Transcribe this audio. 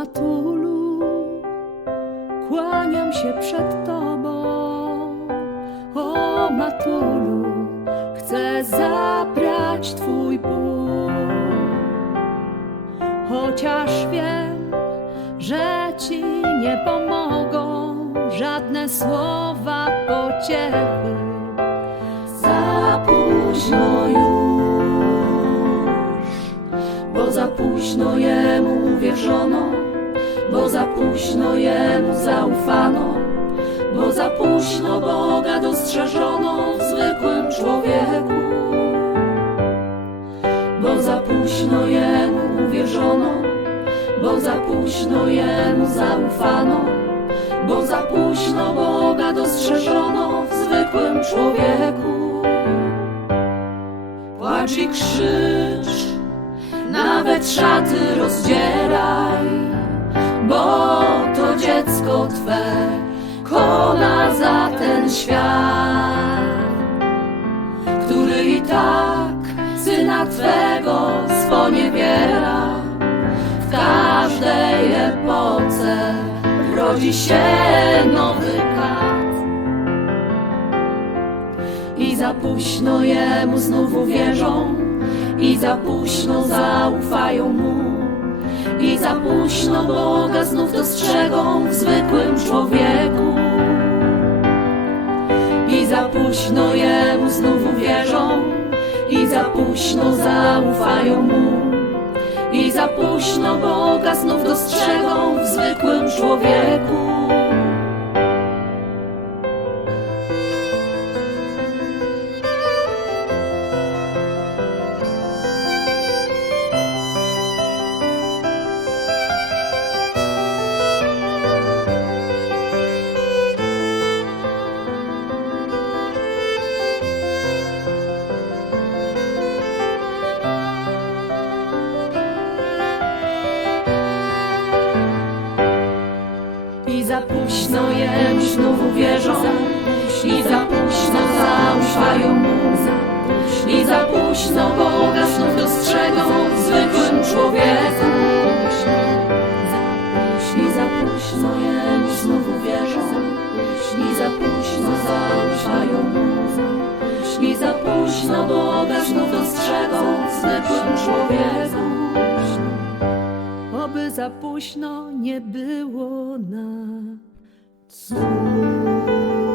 Matulu, kłaniam się przed Tobą. O Matulu, chcę zabrać Twój ból. Chociaż wiem, że Ci nie pomogą żadne słowa pociechy. Za późno już, bo za późno Jemu uwierzono, bo za późno Jemu zaufano, bo za późno Boga dostrzeżono w zwykłym człowieku, bo za późno Jemu uwierzono, bo za późno Jemu zaufano, bo za późno Boga dostrzeżono w zwykłym człowieku. Płacz i krzycz, nawet szaty rozdzieraj, bo to dziecko Twe kona za ten świat, który i tak Syna Twego sponiewiera. W każdej epoce rodzi się nowy kat. I za późno Jemu znów uwierzą, i za późno zaufają Mu. I za późno Boga znów dostrzegą w zwykłym człowieku. I za późno Jemu znów uwierzą, i za późno zaufają Mu. I za późno Boga znów dostrzegą w zwykłym człowieku. Późno Boga znów dostrzegą zwykłym człowieku. I za późno Jemu znów uwierzą, i za późno zaufają Mu. I za późno Boga znów dostrzegą zwykłym człowieku. Oby za późno nie było na cud.